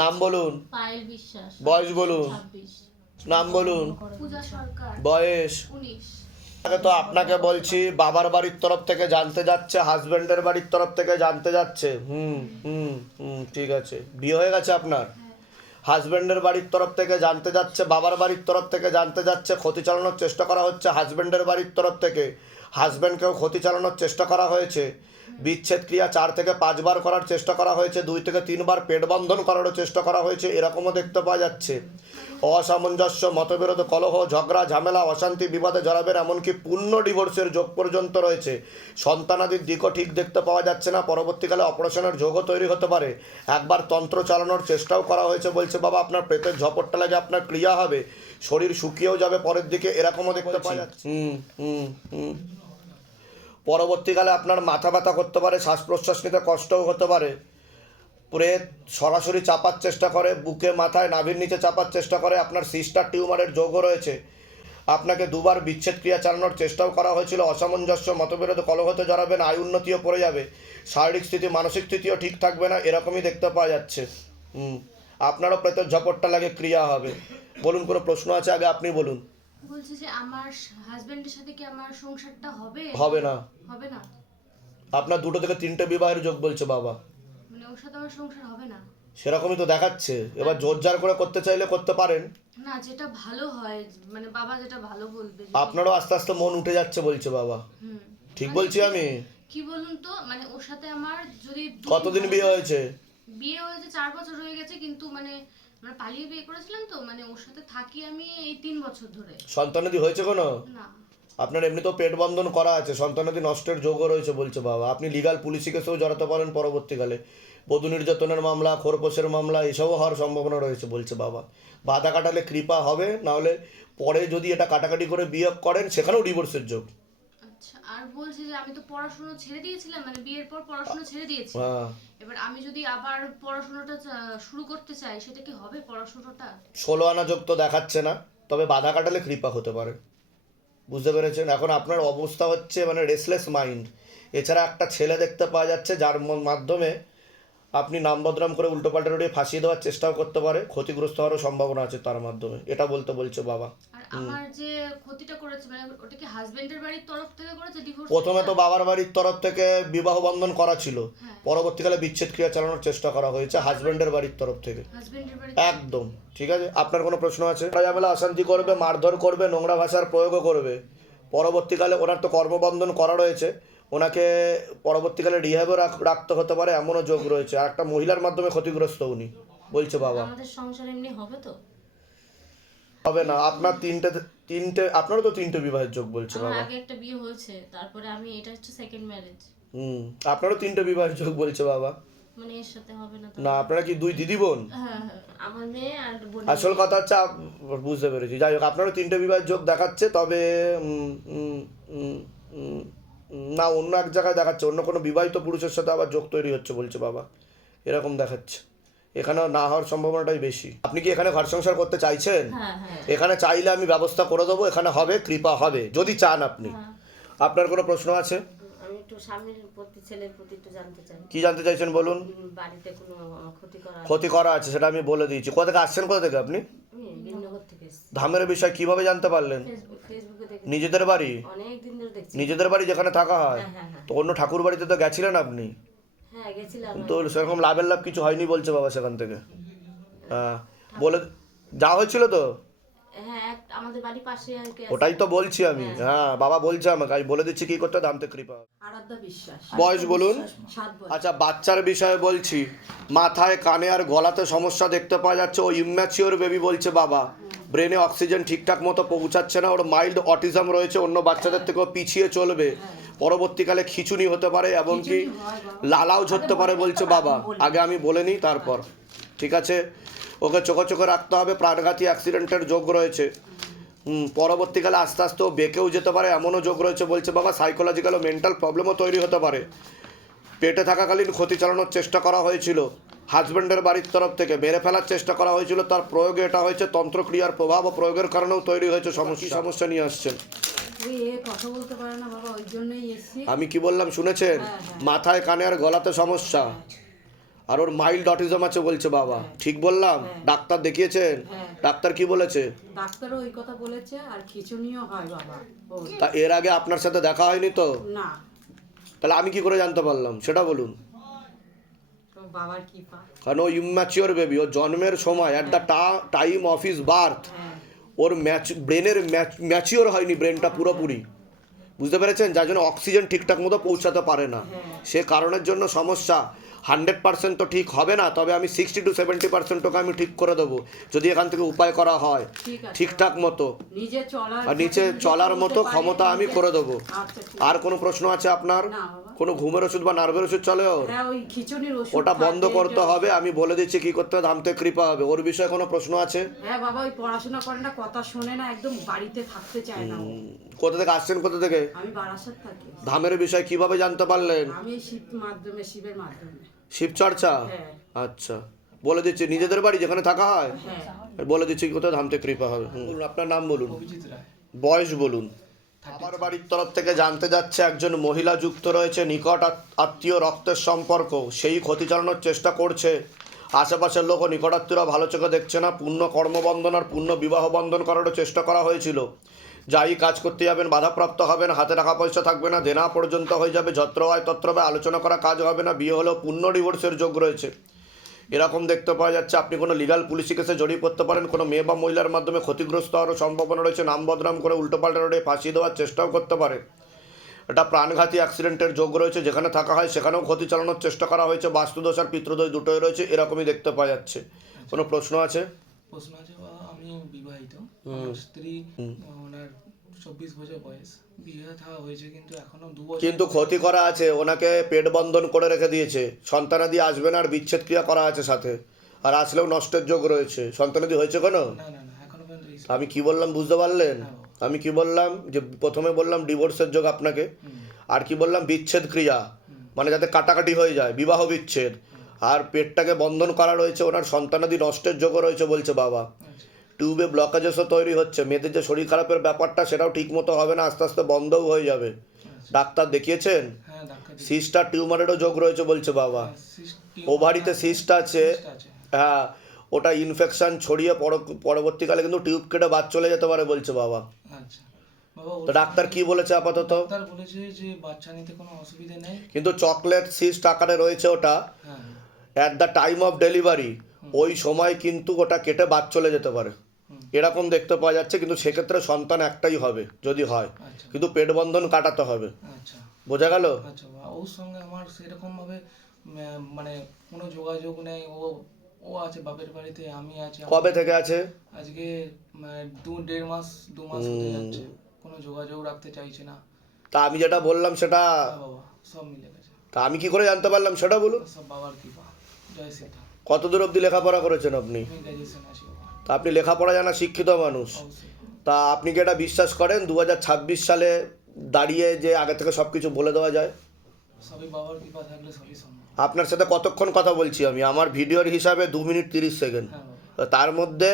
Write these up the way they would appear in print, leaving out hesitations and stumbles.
নাম বলুন। পায়েল বিশ্বাস। বয়স বলুন। 26। নাম বলুন। পূজা সরকার। বয়স। 19। আগে তো আপনাকে বলছি বাবার বাড়ির তরফ থেকে জানতে যাচ্ছে, হাজবেন্ডের বাড়ির তরফ থেকে জানতে যাচ্ছে। ঠিক আছে। বিয়ে হয়ে গেছে আপনার? হাজবেন্ডের বাড়ির তরফ থেকে জানতে যাচ্ছে, বাবার বাড়ির তরফ থেকে জানতে যাচ্ছে, ক্ষতি চালানোর চেষ্টা করা হচ্ছে হাজবেন্ডের বাড়ির তরফ থেকে। হাজবেন্ডকেও ক্ষতি চালানোর চেষ্টা করা হয়েছে। বিচ্ছেদ ক্রিয়া 4 থেকে 5 বার করার চেষ্টা করা হয়েছে, 2 থেকে 3 বার পেট বন্ধন করারও চেষ্টা করা হয়েছে, এরকমও দেখতে পাওয়া যাচ্ছে। অসামঞ্জস্য, মতবিরোধ, কলহ, ঝগড়া, ঝামেলা, অশান্তি, বিবাদে জড়াবেন, এমনকি পূর্ণ ডিভোর্সের যোগ পর্যন্ত রয়েছে। সন্তানাদির দিকও ঠিক দেখতে পাওয়া যাচ্ছে না। পরবর্তীকালে অপারেশনের যোগও তৈরি হতে পারে। একবার তন্ত্র চালানোর চেষ্টাও করা হয়েছে, বলছে বাবা আপনার পেটের ঝপটটা লাগে আপনার ক্রিয়া হবে, শরীর শুকিয়েও যাবে পরের দিকে, এরকমও দেখতে পাওয়া যাচ্ছে। পরবর্তীকালে আপনার মাথা ব্যথা করতে পারে, শ্বাস প্রশ্বাস নিতে কষ্টও হতে পারে। প্রেত সরাসরি চাপার চেষ্টা করে, বুকে মাথায় নাভির নিচে চাপার চেষ্টা করে। আপনার সিস্টার টিউমারের যোগও রয়েছে। আপনাকে 2 বার বিচ্ছেদ ক্রিয়া চালানোর চেষ্টাও করা হয়েছিল। অসামঞ্জস্য, মতবিরোধ, কলহতে জড়াবেন, আয় উন্নতিও পড়ে যাবে, শারীরিক স্থিতি মানসিক স্থিতিও ঠিক থাকবে না, এরকমই দেখতে পাওয়া যাচ্ছে। আপনারও প্রেতের ঝপটটা লাগে ক্রিয়া হবে। বলুন, কোনো প্রশ্ন আছে? আগে আপনি বলুন। বলছে যে আমার হাজবেন্ডের সাথে কি আমার সংসারটা হবে? হবে না। হবে না? আপনার 2 থেকে 3টে বিবাহের যোগ বলছে বাবা। মানে ওর সাথে আমার সংসার হবে না? সেরকমই তো দেখাচ্ছে। এবার জোরজার করে করতে চাইলে করতে পারেন। না, যেটা ভালো হয়, মানে বাবা যেটা ভালো বলবে। আপনারও আস্তে আস্তে মন উঠে যাচ্ছে বলছে বাবা। ঠিক বলছি আমি? কি বলুন তো, মানে ওর সাথে আমার যদি কতদিন বিয়ে হয়েছে? বিয়ে হয়েছে 4 বছর হয়ে গেছে, কিন্তু মানে আমরা পালিয়ে বিয়ে করেছিলাম তো, মানে ওর সাথে থাকি আমি এই 3 বছর ধরে। সন্তানাদি হয়েছে কোনো? না। আপনার এমনিতেও পেট বন্ধন করা আছে, সন্তানাদি নষ্টের যোগও রয়েছে বলছে বাবা। আপনি লিগাল পুলিশি কেসেও জড়াতে পারেন পরবর্তীকালে। বধূ নির্যাতনের মামলা, খোরপোশের মামলা, এসবও হওয়ার সম্ভাবনা রয়েছে বলছে বাবা। বাধা কাটালে কৃপা হবে, নাহলে পরে যদি এটা কাটাকাটি করে বিয়ে করেন সেখানেও ডিভোর্সের যোগ। আচ্ছা, আর বলছে যে আমি তো পড়াশোনা ছেড়ে দিয়েছিলাম, মানে বিয়ের পর পড়াশোনা ছেড়ে দিয়েছি। এবার আমি যদি আবার পড়াশোনাটা শুরু করতে চাই, সেটা কি হবে পড়াশোনাটা? 16 আনা যোগ তো দেখাচ্ছে না, তবে বাধা কাটালে কৃপা হতে পারে। বুঝতে পেরেছেন? এখন আপনার অবস্থা হচ্ছে মানে রেসলেস মাইন্ড। এছাড়া একটা ছেলে দেখতে পাওয়া যাচ্ছে যার মাধ্যমে আপনি নাম বদনাম করে উল্টোপাল্টা রুটিয়ে ফাঁসিয়ে দেওয়ার চেষ্টাও করতে পারে, ক্ষতিগ্রস্ত হওয়ারও সম্ভাবনা আছে তার মাধ্যমে, এটা বলছে বাবা। আর আমার যে ক্ষতিটা করেছে, মানে ওটা কি হাজবেন্ডের বাড়ির তরফ থেকে করেছে ডিভোর্স? প্রথমে তো বাবার বাড়ির তরফ থেকে বিবাহ বন্ধন করা ছিল, পরবর্তীকালে বিচ্ছেদ ক্রিয়া চালানোর চেষ্টা করা হয়েছে হাজবেন্ডের বাড়ির তরফ থেকে। একদম ঠিক আছে। আপনার কোনো প্রশ্ন আছে? ঝামেলা অশান্তি করবে, মারধর করবে, নোংরা ভাষার প্রয়োগও করবে। পরবর্তীকালে ওনার তো কর্মবন্ধন করা রয়েছে, ওনাকে পরবর্তীকালে রিহ্যাবে রাখতে হতে পারে, এমনও যোগ রয়েছে। আর একটা মহিলার মাধ্যমে ক্ষতিগ্রস্ত উনি বলছে বাবা। আমাদের সংসার এমনি হবে তো? হবে না। আপনার তিনটে আপনারও তো 3টে বিবাহের যোগ বলছে বাবা। আগে একটা বিয়ে হয়েছে, তারপরে আমি, এটা হচ্ছে সেকেন্ড ম্যারেজ। আপনারও 3টে বিবাহের যোগ বলছে বাবা। মানে এর সাথে হবে না তো? না, আপনারা কি 2 দিদি বোন? হ্যাঁ, আমার মেয়ে আর বোন। আসল কথা হচ্ছে বুঝতে পেরেছি। যাই হোক, আপনারও 3টে বিবাহের যোগ দেখাচ্ছে, তবে না, অন্য এক জায়গায় দেখাচ্ছে, অন্য কোনো বিবাহিত পুরুষের সাথে আবার যোগ তৈরি হচ্ছে বলছে বাবা, এরকম দেখাচ্ছে। এখানে না হওয়ার সম্ভাবনাটাই বেশি। আপনি কি এখানে ঘর সংসার করতে চাইছেন? এখানে চাইলে আমি ব্যবস্থা করে দেবো, এখানে হবে, কৃপা হবে যদি চান আপনি। আপনার কোনো প্রশ্ন আছে? আমি একটু স্বামীর প্রতি, ছেলের প্রতি একটু জানতে চাই। কি জানতে চাইছেন বলুন? বাড়িতে কোনো ক্ষতি করা আছে সেটা আমি বলে দিয়েছি। কোথা থেকে আসছেন? কোথা থেকে আপনি? বিন্নগর থেকে এসেছি। ধামের বিষয় কিভাবে জানতে পারলেন? ফেসবুকে দেখে। নিজেদের বাড়ি? অনেক দিন ধরে দেখছি। নিজেদের বাড়ি যেখানে থাকা হয়? হ্যাঁ। তো অন্য ঠাকুর বাড়িতে তো গেছিলেন আপনি? হ্যাঁ, গেছিলাম। তো সেরকম লাভের লাভ কিছু হয়নি বলছে বাবা সেখান থেকে। হ্যাঁ, বলে যা হয়েছিল তো। হ্যাঁ, আমাদের বাড়ি পাশে আর কি। ওটাই তো বলছি আমি। হ্যাঁ, বাবা বলছে আমাকে, আমি বলে দিচ্ছি কি করতে, দামতে কৃপা। আরাধ্যা বিশ্বাস। বয়স বলুন। 7 বছর। আচ্ছা, বাচ্চার বিষয়ে বলছি। মাথায়, কানে আর গলাতে সমস্যা দেখতে পাওয়া যাচ্ছে। ও ইম্যাচিওর বেবি বলছে বাবা। ব্রেনে অক্সিজেন ঠিকঠাক মতো পৌঁছাচ্ছে না। ওর মাইল্ড অটিজম রয়েছে, অন্য বাচ্চাদের থেকেও পিছিয়ে চলবে। পরবর্তীকালে খিচুনি হতে পারে, এমনকি লালাও ঝরতে পারে বলছে বাবা। আগে আমি বলে নিই তারপর, ঠিক আছে? ওকে চোখে রাখতে হবে, প্রাণঘাতী অ্যাক্সিডেন্টের যোগ রয়েছে। পরবর্তীকালে আস্তে আস্তে ও বেঁকেও যেতে পারে, এমনও যোগ রয়েছে বলছে বাবা। সাইকোলজিক্যাল ও মেন্টাল প্রবলেমও তৈরি হতে পারে। পেটে থাকাকালীন ক্ষতি চালানোর চেষ্টা করা হয়েছিল হাজব্যান্ডের বাড়ির তরফ থেকে, মেরে ফেলার চেষ্টা করা হয়েছিল, তার প্রয়োগে এটা হয়েছে। তন্ত্রক্রিয়ার প্রভাব ও প্রয়োগের কারণেও তৈরি হয়েছে সমস্যা নিয়ে আসছেন। কথা বলতে পারে না বাবা, ওই জন্যই এসেছি। আমি কি বললাম শুনেছেন? মাথায়, কানে আর গলাতে সমস্যা, আর ওর মাইল্ড অটিজম আছে বলছে বাবা, ঠিক বললাম? ডাক্তার দেখিয়েছেন? হ্যাঁ। ডাক্তার কি বলেছে? ডাক্তারও ওই কথা বলেছে, আর খিচুনিও হয় বাবা ওর। তা এর আগে আপনার সাথে দেখা হয়নি তো? না, তাহলে আমি কি করে জানতে পারলাম সেটা বলুন। তো বাবার কি পা। কারণ ও ইম্যাচিওর বেবি, ও জন্মের সময় at the time of his birth হ্যাঁ, ওর ব্রেনের ম্যাচিওর হয়নি, ব্রেনটা পুরোপুরি, বুঝতে পেরেছেন? যার জন্য অক্সিজেন ঠিকঠাক মতো পৌঁছাতে পারে না, সে কারণের জন্য সমস্যা। 100% তো ঠিক হবে না, তবে আমি 60 to 70% ওকে আমি ঠিক করে দেবো, যদি এখান থেকে উপায় করা হয় ঠিক আছে। ঠিকঠাক মতো, নিজে চলার আর নিচে চলার মতো ক্ষমতা আমি করে দেবো। আচ্ছা ঠিক আর কোনো প্রশ্ন আছে আপনার? না বাবা। কোনো ঘুমের ওষুধ বা নার্ভের ওষুধ চলে ওর? হ্যাঁ, ওই খিচুনির ওষুধ ওটা বন্ধ খাবে, করতে এটা- হবে, আমি বলে দিচ্ছি কি করতে হবে, ধামতে কৃপা হবে। ওর বিষয়ে কোনো প্রশ্ন আছে? হ্যাঁ বাবা, ওই পড়াশোনা করে না, কথা শোনে না, একদম বাড়িতে থাকতে চায় না ও। কোথা থেকে আসছেন, কোথা থেকে? আমি বারাসাত থাকি। ধামের বিষয় কিভাবে জানতে পারলেন? আমি শিবের মাধ্যমে। শিবচর্চা? হ্যাঁ। আচ্ছা, বলে দিচ্ছি নিজেদের বাড়ি যেখানে থাকা হয়, হ্যাঁ, বলে দিচ্ছি কোথায় ধামতে কৃপা হবে। বলুন, আপনার নাম বলুন, অভিজিৎ রায়। বয়স বলুন। আমার বাড়ির তরফ থেকে জানতে যাচ্ছে একজন মহিলা যুক্ত রয়েছে, নিকট আত্মীয়, রক্তের সম্পর্ক, সেই ক্ষতি চালানোর চেষ্টা করছে। আশেপাশের লোক ও নিকটাত্মীয়রা ভালো চোখে দেখছে না। পূর্ণ কর্মবন্ধন আর পূর্ণ বিবাহ বন্ধন করারও চেষ্টা করা হয়েছিল। যাই কাজ করতে যাবেন বাধাপ্রাপ্ত হবেন, হাতে টাকা পয়সা থাকবে না, দেনা পর্যন্ত হয়ে যাবে, যত্র হয় তত্র হয়, আলোচনা করা কাজ হবে না, বিয়ে হলেও পূর্ণ ডিভোর্সের যোগ রয়েছে। এরকম দেখতে পাওয়া যাচ্ছে। আপনি কোনো লিগাল পুলিশি কেসে জড়িয়ে পড়তে পারেন, কোনো মেয়ে বা মহিলার মাধ্যমে ক্ষতিগ্রস্ত হওয়ারও সম্ভাবনা রয়েছে, নাম বদনাম করে উল্টোপাল্টা রোডে ফাঁসিয়ে দেওয়ার চেষ্টাও করতে পারে। এটা প্রাণঘাতী অ্যাক্সিডেন্টের যোগ রয়েছে, যেখানে থাকা হয় সেখানেও ক্ষতি চালানোর চেষ্টা করা হয়েছে, বাস্তুদোষ আর পিতৃদোষ দুটোই রয়েছে, এরকমই দেখতে পাওয়া যাচ্ছে। কোনো প্রশ্ন আছে? প্রশ্ন আছে বাবা, আমি বিবাহিত, আমার স্ত্রী, ওনার 24 বছর বয়স, বিয়ে থাকা হয়েছে, কিন্তু এখনো 2 বছর। কিন্তু ক্ষতি করা আছে, ওনাকে পেট বন্ধন করে রেখে দিয়েছে, সন্তানাদি আসবে না, আর বিচ্ছেদ ক্রিয়া করা আছে সাথে, আর আসলেও নষ্টের যোগ রয়েছে। সন্তানাদি হয়েছে কেন? না না না, এখনো পর্যন্ত আমি কি বললাম বুঝতে পারলেন? আমি কি বললাম? যে প্রথমে বললাম ডিভোর্সের যোগ আপনাকে, আর কি বললাম বিচ্ছেদ ক্রিয়া, মানে যাতে কাটাকাটি হয়ে যায়, বিবাহ বিচ্ছেদ, আর পেটটাকে বন্ধন করা রয়েছে, ওনার সন্তানাদি নষ্টের যোগও রয়েছে বলছে বাবা। টিউবে ব্লকেজেসও তৈরি হচ্ছে, মেয়েদের যে শরীর খারাপের ব্যাপারটা সেটাও ঠিক মতো হবে না, আস্তে আস্তে বন্ধও হয়ে যাবে। ডাক্তার দেখিয়েছেন? হ্যাঁ ডাক্তার দেখি। সিস্টার টিউমারেরও যোগ রয়েছে বলছে বাবা। ওভারিতে সিস্ট আছে, আছে। হ্যাঁ, ওটা ইনফেকশন ছড়িয়ে পরবর্তীকালে কিন্তু টিউব কেটে বাদ চলে যেতে পারে বলছে বাবা। আচ্ছা বাবা, তো ডাক্তার কি বলেছে আপাতত? ডাক্তার বলেছে যে বাচ্চা নিতে কোনো অসুবিধা নেই। কিন্তু চকলেট সিস্ট আকারে রয়েছে ওটা, হ্যাঁ at the time of delivery ওই সময় কিন্তু ওটা কেটে বাদ চলে যেতে পারে, এরকম দেখতে পাওয়া যাচ্ছে। কিন্তু সেক্ষেত্রে সন্তান একটাই হবে যদি হয়, আচ্ছা কিন্তু পেট বন্ধন কাটাতে হবে। আচ্ছা বোঝা গেল? আচ্ছা বাবা, ওর সঙ্গে আমার সেরকম ভাবে মানে কোনো যোগাযোগ নেই। ও আছে বাপের বাড়িতে, আমি আছি। কবে থেকে আছে? আজকে 2-1.5 মাস, 2 মাস হতে যাচ্ছে। কোনো যোগাযোগ রাখতে চাইছে না। তা আমি যেটা বললাম সেটা, হ্যাঁ বাবা, সব মিলে গেছে। তা আমি কি করে জানতে পারলাম সেটা বলুন। সব বাবার কৃপা। জয় শ্রীরাম। কত দূর অবধি লেখাপড়া করেছেন আপনি? আমি গ্র্যাজুয়েশন আছি বাবা। তা আপনি লেখাপড়া জানা শিক্ষিত মানুষ, অবশ্যই। তা আপনি কি এটা বিশ্বাস করেন 2026 সালে দাঁড়িয়ে যে আগে থেকে সব কিছু বলে দেওয়া যায়? সবই বাবার কৃপা থাকলে সবই সম্ভব। আপনার সাথে কতক্ষণ কথা বলছি আমি? আমার ভিডিওর হিসাবে 2 মিনিট 30 সেকেন্ড। হ্যাঁ বাবা। তো তার মধ্যে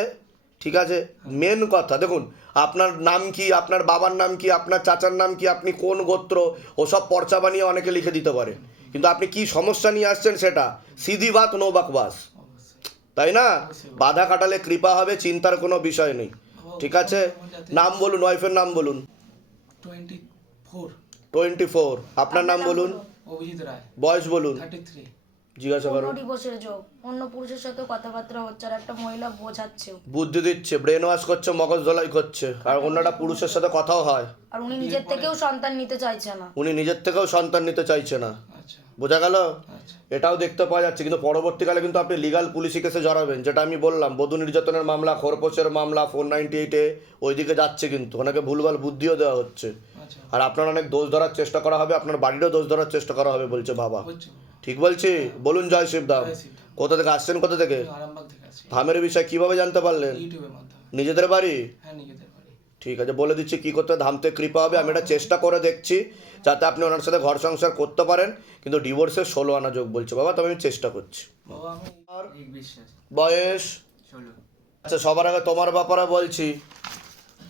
ঠিক আছে, মেন কথা দেখুন, আপনার নাম কি, আপনার বাবার নাম কি, আপনার চাচার নাম কি, আপনি কোন গোত্র, ওসব পর্চা বানিয়ে অনেকে লিখে দিতে পারে, কিন্তু আপনি কি সমস্যা নিয়ে আসছেন সেটা সিধি বাত নো বাকবাস, অবশ্যই। তাই না? বাধা কাটালে কৃপা হবে, চিন্তার কোনো বিষয় নেই। ঠিক আছে, নাম বলুন, ওয়াইফের নাম বলুন। 24। 24। আপনার নাম বলুন, অভিজিৎ রায়। বয়স বলুন, 33। জিজ্ঞাসা করুন। ডিভোর্সের যোগ, অন্য পুরুষের সাথে কথাবার্তা হচ্ছে, আর একটা মহিলা বোঝাচ্ছেও, বুদ্ধি দিচ্ছে, ব্রেন ওয়াশ করছে, মগজ ধোলাই করছে, আর অন্যটা পুরুষের সাথে কথাও হয়। আর উনি নিজের থেকেও সন্তান নিতে চাইছে না। উনি নিজের থেকেও সন্তান নিতে চাইছে না, আচ্ছা বোঝা গেল? আচ্ছা এটাও দেখতে পাওয়া যাচ্ছে। কিন্তু পরবর্তীকালে কিন্তু আপনি লিগাল পুলিশি কেসে জড়াবেন, যেটা আমি বললাম, বধূ নির্যাতনের মামলা, খোরপোশের মামলা, 498-এ ওইদিকে যাচ্ছে, কিন্তু ওনাকে ভুলভাল বুদ্ধিও দেওয়া হচ্ছে, আচ্ছা। আর আপনার অনেক দোষ ধরার চেষ্টা করা হবে, আপনার বাড়িরও দোষ ধরার চেষ্টা করা হবে বলছে বাবা। হচ্ছে বাবা। ঠিক বলছি? বলুন জয় শিবধাম। জয় শ্রীরাম। কোথা থেকে আসছেন, কোথা থেকে? আমি আরামবাগ থেকে আসছি। ধামের বিষয় কিভাবে জানতে পারলেন? ইউটিউবের মাধ্যমে। নিজেদের বাড়ি? হ্যাঁ নিজেদের বাড়ি। ঠিক আছে, বলে দিচ্ছি কি করতে ধামতে কৃপা হবে। আমি এটা চেষ্টা করে দেখছি যাতে আপনি ওনার সাথে ঘর সংসার করতে পারেন, কিন্তু ডিভোর্সের 16 আনা যোগ বলছে বাবা, তবে আমি চেষ্টা করছি। বাবা আমি এক বিশ্বাস। বয়স? 16। আচ্ছা, সবার আগে তোমার ব্যাপারে বলছি।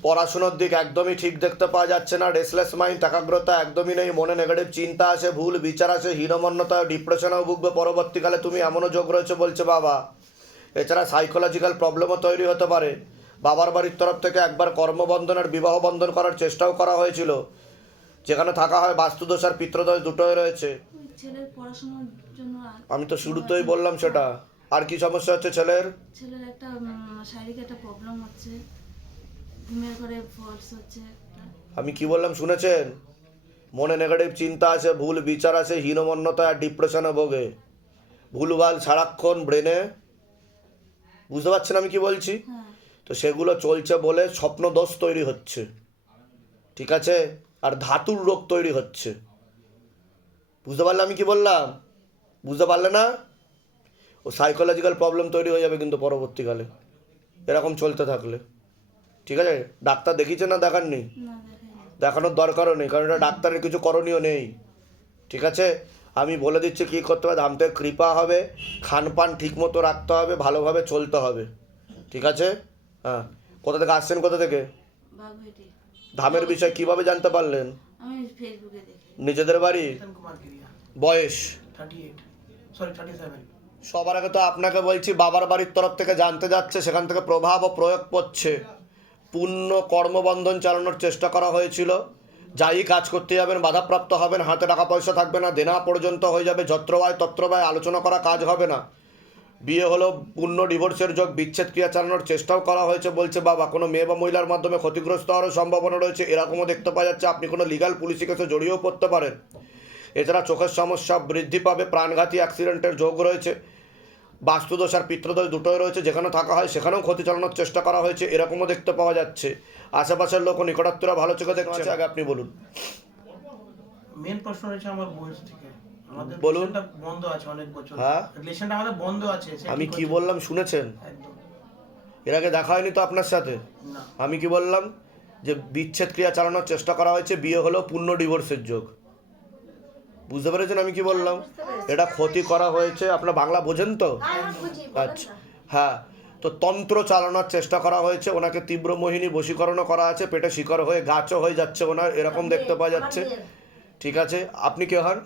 পড়াশোনার দিক একদমই ঠিক দেখতে পাওয়া যাচ্ছে না, রেসলেস মাইন্ড, একাগ্রতা একদমই নেই, মনে নেগেটিভ চিন্তা আসে, ভুল বিচার আসে, হীনমন্যতা, ডিপ্রেশনেও ভুগবে পরবর্তীকালে তুমি, এমনও যোগ রয়েছে বলছে বাবা। এছাড়া সাইকোলজিক্যাল প্রবলেমও তৈরি হতে পারে। বাবার বাড়ির তরফ থেকে একবার কর্মবন্ধন আর বিবাহ বন্ধন করার চেষ্টাও করা হয়েছিল, যেখানে থাকা হয় বাস্তুদোষ আর পিতৃদোষ দুটোই রয়েছে। ওই ছেলের পড়াশোনার জন্য আমি তো শুরুতেই বললাম সেটা। আর কি সমস্যা হচ্ছে ছেলের? ছেলের একটা শারীরিক একটা প্রবলেম হচ্ছে, ঘুমের ঘরে ফলস হচ্ছে একটা। আমি কি বললাম শুনেছেন? মনে নেগেটিভ চিন্তা আসে, ভুল বিচার আসে, হীনমন্যতা আর ডিপ্রেশনে ভোগে, ভুলভাল সারাক্ষণ ব্রেনে, বুঝতে পারছেন আমি কি বলছি? হ্যাঁ। তো সেগুলো চলছে বলে স্বপ্নদোষ তৈরি হচ্ছে, ঠিক আছে? আর ধাতুর রোগ তৈরি হচ্ছে। বুঝতে পারলে আমি কি বললাম? বুঝতে পারলে না? ও সাইকোলজিক্যাল প্রবলেম তৈরি হয়ে যাবে কিন্তু পরবর্তীকালে এরকম চলতে থাকলে, ঠিক আছে? ডাক্তার দেখিয়েছে না দেখাননি? না দেখাই। দেখানোর দরকারও নেই, কারণ এটা ডাক্তারের কিছু করণীয় নেই, ঠিক আছে? আমি বলে দিচ্ছি কী করতে হবে। ধাম থেকে কৃপা হবে, খানপান ঠিক মতো রাখতে হবে, ভালোভাবে চলতে হবে, ঠিক আছে? হ্যাঁ। কোথা থেকে আসছেন, কোথা থেকে? বাগুইটি। ধামের বিষয় কিভাবে জানতে পারলেন? আমি ফেসবুকে দেখি। নিজেদের বাড়ি? চেতন কুমার গিরিয়া, বয়স? 37। সবার আগে তো আপনাকে বলছি, বাবার বাড়ির তরফ থেকে জানতে যাচ্ছে, সেখান থেকে প্রভাব ও প্রয়োগ পড়ছে। পূর্ণ কর্মবন্ধন চালানোর চেষ্টা করা হয়েছিল, যাই কাজ করতে যাবেন বাধাপ্রাপ্ত হবেন, হাতে টাকা পয়সা থাকবে না, দেনা পর্যন্ত হয়ে যাবে, যত্রবায় তত্রবায় আলোচনা করা কাজ হবে না। বিয়ে হলো, পূর্ণ ডিভোর্সের যোগ, বিচ্ছেদ ক্রিয়া চালানোর চেষ্টাও করা হয়েছে বলছে বাবা। কোনো মেয়ে বা মহিলার মাধ্যমে ক্ষতিগ্রস্ত হওয়ারও সম্ভাবনা রয়েছে, এরকমও দেখতে পাওয়া যাচ্ছে। আপনি কোনো লিগাল পুলিশি কেসে জড়িয়েও পড়তে পারেন। এছাড়া চোখের সমস্যা বৃদ্ধি পাবে, প্রাণঘাতী অ্যাক্সিডেন্টের যোগ রয়েছে, বাস্তুদোষ আর পিতৃদোষ দুটোই রয়েছে, যেখানে থাকা হয় সেখানেও ক্ষতি চালানোর চেষ্টা করা হয়েছে, এরকমও দেখতে পাওয়া যাচ্ছে। আশেপাশের লোক ও নিকটাত্মীয়রা ভালো চোখে দেখছে। আগে আপনি বলুন। মেন প্রশ্ন হচ্ছে আমার বয়স থেকে আমাদের বলুন। রিলেশনটা বন্ধ আছে অনেক বছর। হ্যাঁ? রিলেশনটা আমাদের বন্ধ আছে। সে আমি কি করছে? বললাম শুনেছেন? একদম এর আগে দেখা হয়নি তো আপনার সাথে? না। আমি কি বললাম? যে বিচ্ছেদ ক্রিয়া চালানোর চেষ্টা করা হয়েছে, বিয়ে হলেও পূর্ণ ডিভোর্সের যোগ। বুঝতে পেরেছেন আমি কি বললাম? এটা ক্ষতি করা হয়েছে। আপনার বাংলা বোঝেন তো? আচ্ছা, হ্যাঁ। তো তন্ত্র চালানোর চেষ্টা করা হয়েছে, ওনাকে তীব্র মোহিনী বশীকরণও করা আছে, পেটে শিকড় হয়ে গাছও হয়ে যাচ্ছে ওনার, এরকম দেখতে পাওয়া যাচ্ছে, ঠিক আছে? আপনি কে হন?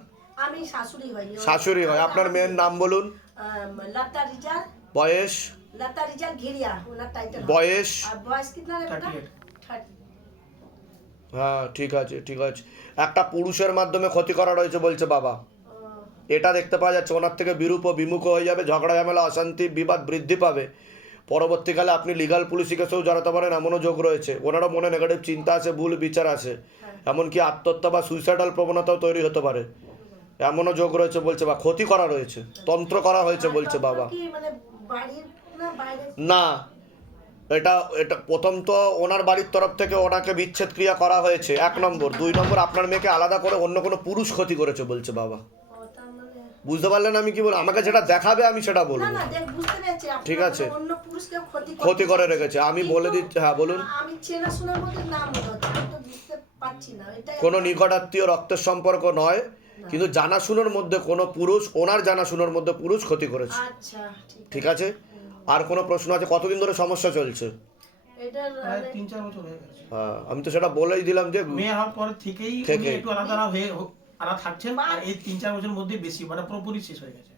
আমি শাশুড়ি হই। শাশুড়ি হয়। আপনার মেয়ের নাম বলুন। লতা রিজাল। বয়স? লতা রিজাল ঘিরিয়া ওনার টাইটেল। বয়স? আর বয়স কিতনা রে বেটা? 38। 30। হ্যাঁ, ঠিক আছে, ঠিক আছে। একটা পুরুষের মাধ্যমে ক্ষতি করা রয়েছে বলছে বাবা, এটা দেখতে পাওয়া যাচ্ছে। ওনার থেকে বিরূপ ও বিমুখ হয়ে যাবে, ঝগড়া ঝামেলা, অশান্তি, বিবাদ বৃদ্ধি পাবে। পরবর্তীকালে আপনি লিগাল পুলিশি কেসেও জড়াতে পারেন, এমনও যোগ রয়েছে। ওনারও মনে নেগেটিভ চিন্তা আছে, ভুল বিচার আছে, এমনকি আত্মহত্যা বা সুইসাইডাল প্রবণতাও তৈরি হতে পারে, এমনও যোগ রয়েছে বলছে। বা ক্ষতি করা রয়েছে, তন্ত্র করা হয়েছে বলছে বাবা। কি মানে বাড়ির না বাইরে? না, এটা এটা প্রথম তো ওনার বাড়ির তরফ থেকে ওনাকে বিচ্ছেদ ক্রিয়া করা হয়েছে, 1 নম্বর। 2 নম্বর, আপনার মেয়েকে আলাদা করে অন্য কোনো পুরুষ ক্ষতি করেছে বলছে বাবা। ও, তার মানে বুঝতে পারলেন আমি কি বলবো? আমাকে যেটা দেখাবে আমি সেটা না বলবো, না দেখ বুঝতে পেরেছি। আপনারা ঠিক আছে। অন্য পুরুষকে ক্ষতি করে রেখেছে, আমি বলে দিচ্ছি। হ্যাঁ বলুন। আমি চেনাশোনার মধ্যে নাম হচ্ছে, আমি তো বুঝতে পারছি না। এটা কোনো নিকটাত্মীয় রক্তের সম্পর্ক নয়, কিন্তু জানাশুনোর মধ্যে কোনো পুরুষ, ওনার জানাশুনোর মধ্যে পুরুষ ক্ষতি করেছে, আচ্ছা ঠিক আছে? আর কোনো প্রশ্ন আছে? কতদিন ধরে সমস্যা চলছে? এটা প্রায় 3-4 বছর হয়ে গেছে। হ্যাঁ, আমি তো সেটা বলেই দিলাম যে মেয়ে হওয়ার পর থেকেই উনি একটু আলাদা হয়ে আলাদা থাকছেন, আর এই 3-4 বছরের মধ্যে বেশি মানে পুরোপুরি শেষ হয়ে গেছে।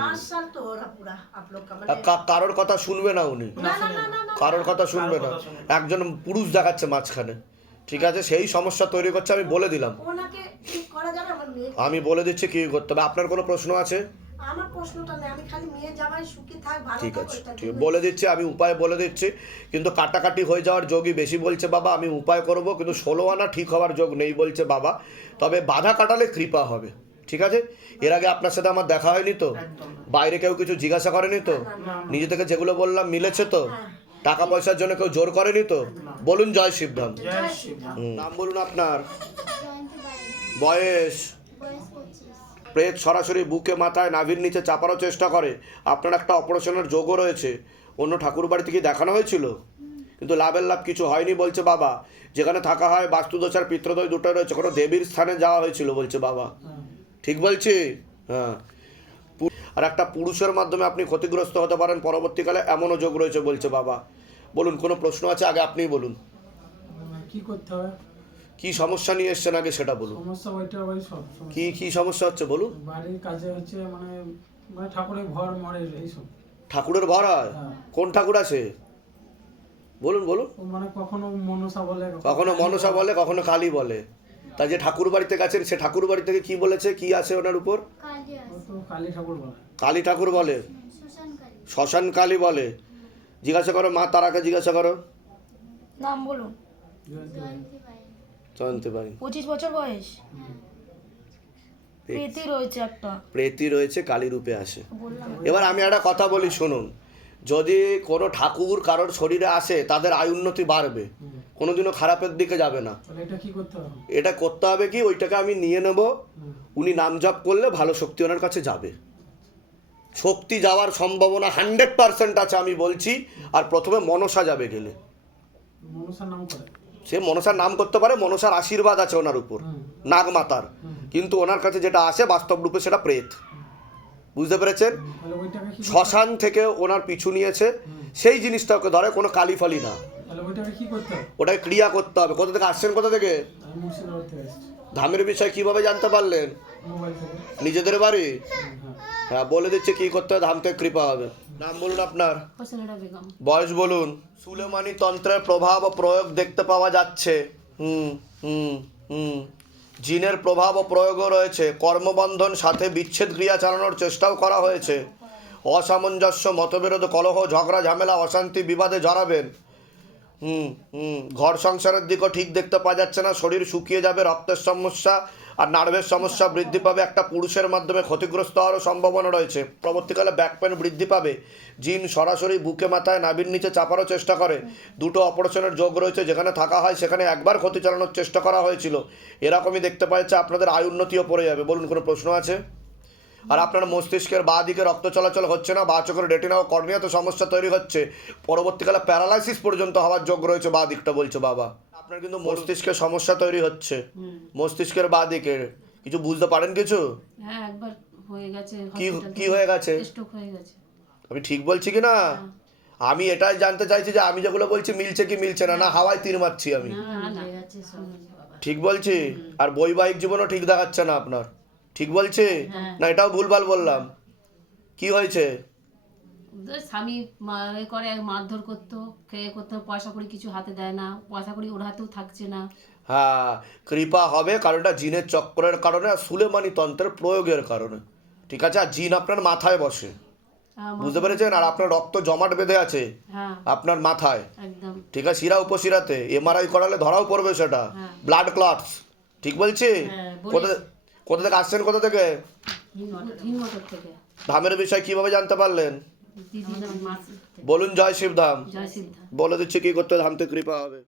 5 साल तो हो रहा पूरा आप लोग का মানে কারোর কথা শুনবে না উনি, না না না না না কারোর কথা শুনবে না। কারোর কথা শুনবে একজন পুরুষ দেখাচ্ছে মাঝখানে, ঠিক আছে? সেই সমস্যা তৈরি করছে, আমি বলে দিলাম। ওনাকে ঠিক করা যাবে আমার মেয়ে? আমি বলে দিচ্ছি কি করতে হবে। আপনার কোনো প্রশ্ন আছে? আমার প্রশ্নটা নেই, আমি খালি মেয়ে জামাই সুখী থাক, ভালো ঠিক থাক, আছে, ওইটা ঠিক জন্য। বলে দিচ্ছি, আমি উপায় বলে দিচ্ছি। কিন্তু কাটাকাটি হয়ে যাওয়ার যোগই বেশি বলছে বাবা। আমি উপায় করব, কিন্তু 16 আনা ঠিক হওয়ার যোগ নেই বলছে বাবা। তবে বাধা কাটালে কৃপা হবে, ঠিক আছে? এর আগে আপনার সাথে আমার দেখা হয়নি তো? একদম বাইরে কেউ কিছু জিজ্ঞাসা করেনি তো? নিজে থেকে যেগুলো বললাম মিলেছে তো? টাকা পয়সার জন্য কেউ জোর করেনি তো? বলুন জয় শিবধাম। জয় শিবধাম। নাম বলুন আপনার। বয়স? প্রেত সরাসরি বুকে মাথায় নাভির নিচে চাপারও চেষ্টা করে। আপনার একটা অপারেশনের যোগও রয়েছে। অন্য ঠাকুর বাড়িতে কি দেখানো হয়েছিল? কিন্তু লাভের লাভ কিছু হয়নি বলছে বাবা। যেখানে থাকা হয় বাস্তুদোষ আর পিতৃদোষ দুটোই রয়েছে। কোনো দেবীর স্থানে যাওয়া হয়েছিল বলছে বাবা, ঠিক বলছি? হ্যাঁ। আর একটা পুরুষের মাধ্যমে আপনি ক্ষতিগ্রস্ত হতে পারেন পরবর্তীকালে, এমনও যোগ রয়েছে বলছে বাবা। বলুন, কোনো প্রশ্ন আছে? আগে আপনিই বলুন। কি করতে হবে? কি সমস্যা নিয়ে এসছেন আগে সেটা বলুন। সমস্যা ওইটা ওই সব সমস্যা। কি সমস্যা হচ্ছে বলুন। বাড়ির কাজে হচ্ছে মানে মানে ঠাকুরের ঘর মরে এইসব। ঠাকুরের ঘর হয়? হ্যাঁ। কোন ঠাকুর আছে বলুন বলুন। ও মানে কখনো মনসা বলে, কখনো মনসা বলে, কখনো কালী বলে। তা যে ঠাকুর বাড়িতে গেছেন সে ঠাকুর বাড়ি থেকে কি বলেছে, কি আছে ওনার উপর? ও তো কালী ঠাকুর বলে। কালী ঠাকুর বলে, শ্মশান কালী বলে। জিজ্ঞাসা করো মা তারাকে, জিজ্ঞাসা করো। নাম বলুন। জানতে পারি। 25 বছর বয়স। প্রীতি রয়েছে একটা। প্রেতি রয়েছে, কালী রূপে আসে। এবার আমি একটা কথা বলি শুনুন, যদি কোনো ঠাকুর কারোর শরীরে আসে তাদের আয় উন্নতি বাড়বে, কোনোদিনও খারাপের দিকে যাবে না। তাহলে এটা কি করতে হবে? এটা করতে হবে কি, ওইটাকে আমি নিয়ে নেব, উনি নাম জপ করলে ভালো শক্তি ওনার কাছে যাবে। শক্তি যাওয়ার সম্ভাবনা 100% আছে আমি বলছি। আর প্রথমে মনসা যাবে গেলে, মনসার নাম করে। সে মনসার নাম করতে পারে, মনসার আশীর্বাদ আছে ওনার উপর, নাগমাতার। কিন্তু ওনার কাছে যেটা আসে বাস্তব রূপে সেটা প্রেত। বুঝতে পেরেছেন? তাহলে ওইটাকে কি শ্মশান থেকে ওনার পিছু নিয়েছে, সেই জিনিসটাকে ধরে, কোনো কালি ফালি না। তাহলে ওইটাকে কি করতে হবে? ওটাকে ক্রিয়া করতে হবে। কোথা থেকে আসছেন, কোথা থেকে? আমি মুর্শিদাবাদ থেকে এসেছি। ধামের বিষয় কিভাবে জানতে পারলেন? মোবাইল থেকে। নিজেদের বাড়ি? হ্যাঁ। হ্যাঁ, বলে দিচ্ছে কি করতে হবে, ধাম থেকে কৃপা হবে। নাম বলুন আপনার, হোসেনেরা বেগম। বয়স বলুন। সুলেমানি তন্ত্রের প্রভাব ও প্রয়োগ দেখতে পাওয়া যাচ্ছে। হুম হুম হুম জিনের প্রভাব ও প্রয়োগও রয়েছে। কর্মবন্ধন সাথে বিচ্ছেদ ক্রিয়া চালানোর চেষ্টাও করা হয়েছে। অসামঞ্জস্য, মতবিরোধ, কলহ, ঝগড়া, ঝামেলা, অশান্তি, বিবাদে জড়াবেন। ঘর সংসারের দিকও ঠিক দেখতে পাওয়া যাচ্ছে না। শরীর শুকিয়ে যাবে, রক্তের সমস্যা আর নার্ভের সমস্যা বৃদ্ধি পাবে। একটা পুরুষের মাধ্যমে ক্ষতিগ্রস্ত হওয়ারও সম্ভাবনা রয়েছে। পরবর্তীকালে ব্যাক পেন বৃদ্ধি পাবে। জিন সরাসরি বুকে মাথায় নাভির নিচে চাপারও চেষ্টা করে। দুটো অপারেশনের যোগ রয়েছে। যেখানে থাকা হয় সেখানে একবার ক্ষতি চালানোর চেষ্টা করা হয়েছিল। এরকমই দেখতে পাওয়া যাচ্ছে। আপনাদের আয় উন্নতিও পড়ে যাবে। বলুন, কোনো প্রশ্ন আছে? আর আপনার মস্তিষ্কের বাঁ দিকে রক্ত চলাচল হচ্ছে না, বাঁ চোখের রেটিনা ও কর্নিয়াতে সমস্যা তৈরি হচ্ছে। পরবর্তীকালে প্যারালাইসিস পর্যন্ত হওয়ার যোগ রয়েছে বাঁ দিকটা, বলছে বাবা। আপনার কিন্তু মস্তিষ্কের সমস্যা তৈরি হচ্ছে, মস্তিষ্কের বাঁ দিকে। কিছু বুঝতে পারেন কিছু? হ্যাঁ, একবার হয়ে গেছে। কি হয়ে গেছে? স্ট্রোক হয়ে গেছে। আমি ঠিক বলছি কি না? আমি এটাই জানতে চাইছি যে আমি যেগুলো বলছি মিলছে কি মিলছে না, না হাওয়ায় তীর মারছি আমি? ঠিক বলছি? আর বৈবাহিক জীবনও ঠিক দেখাচ্ছে না আপনার? ঠিক বলছি না এটাও ভুলভাল বললাম? কি হয়েছে? স্বামী করে মারধর করতো, খেয়ে করতো, পয়সা করি কিছু হাতে দেয় না, পয়সা করি ওর হাতেও থাকছে না। হ্যাঁ, কৃপা হবে কারণ এটা জিনের চক্রের কারণে আর সুলেমানি তন্ত্রের প্রয়োগের কারণে। ঠিক আছে? আর জিন আপনার মাথায় বসে, বুঝতে পেরেছেন? আর আপনার রক্ত জমাট বেঁধে আছে আপনার মাথায়, একদম। ঠিক আছে? শিরা উপশিরাতে এমআরআই করালে ধরাও পড়বে সেটা, ব্লাড ক্লটস। ঠিক বলছি? কোথা থেকে আসছেন, কোথা থেকে? হিমমটর থেকে। ধামের বিষয় কিভাবে জানতে পারলেন? দিদি মাসি। বলুন জয় শিবধাম। জয় সিদ্ধা। বলে দিচ্ছি কি করতে ধাম থেকে কৃপা হবে।